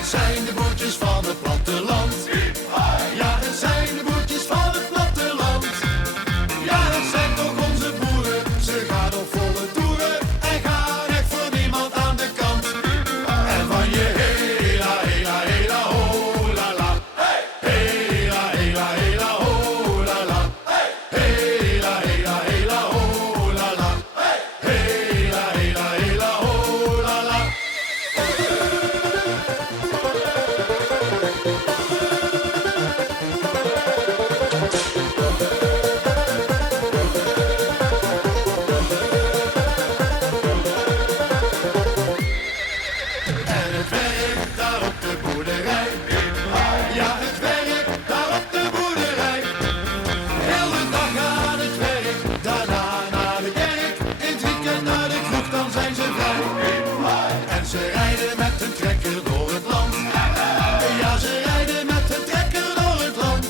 het zijn de boertjes van het platteland. Ja, het zijn de boertjes van het platteland. Ja, het zijn toch onze boeren. Ze gaan op volle toeren en gaan echt voor niemand aan de kant. En van je hela, hela, hela, ho, la, la. Hela, hela, hela, ho, la, la. Hela, hela, hela, ho, la, la. Hela, hela, hela, ho, la, la. En het werk daar op de boerderij. Ja, het werk daar op de boerderij. Heel de dag aan het werk, daarna naar de kerk. In het weekend naar de kroeg, dan zijn ze vrij. En ze rijden met een trekker door het land. Ja, ze rijden met een trekker door het land.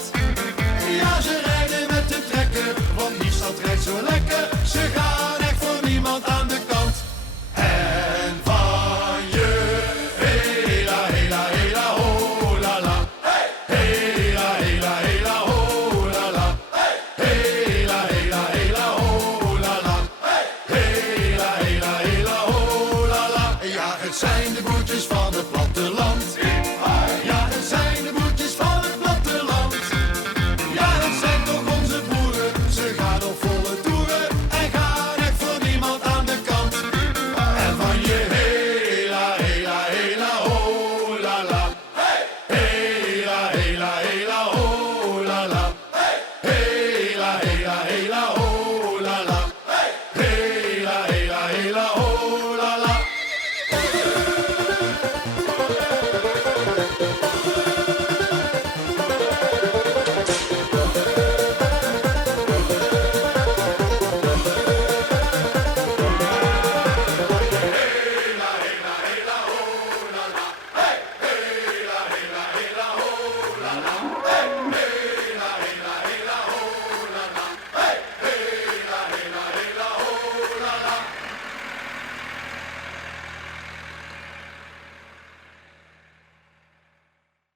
Ja, ze rijden met een trekker, want niemand rijdt zo lekker. Ze gaan echt voor niemand aan de kant. En van je hela, hela, hela, ho, la, la. Hela, hela, hela, ho, la, la. Hela, hela, hela, ho, la, la. Hela, hela, hela, ho, la, la. Ja, het zijn de boertjes van het platteland.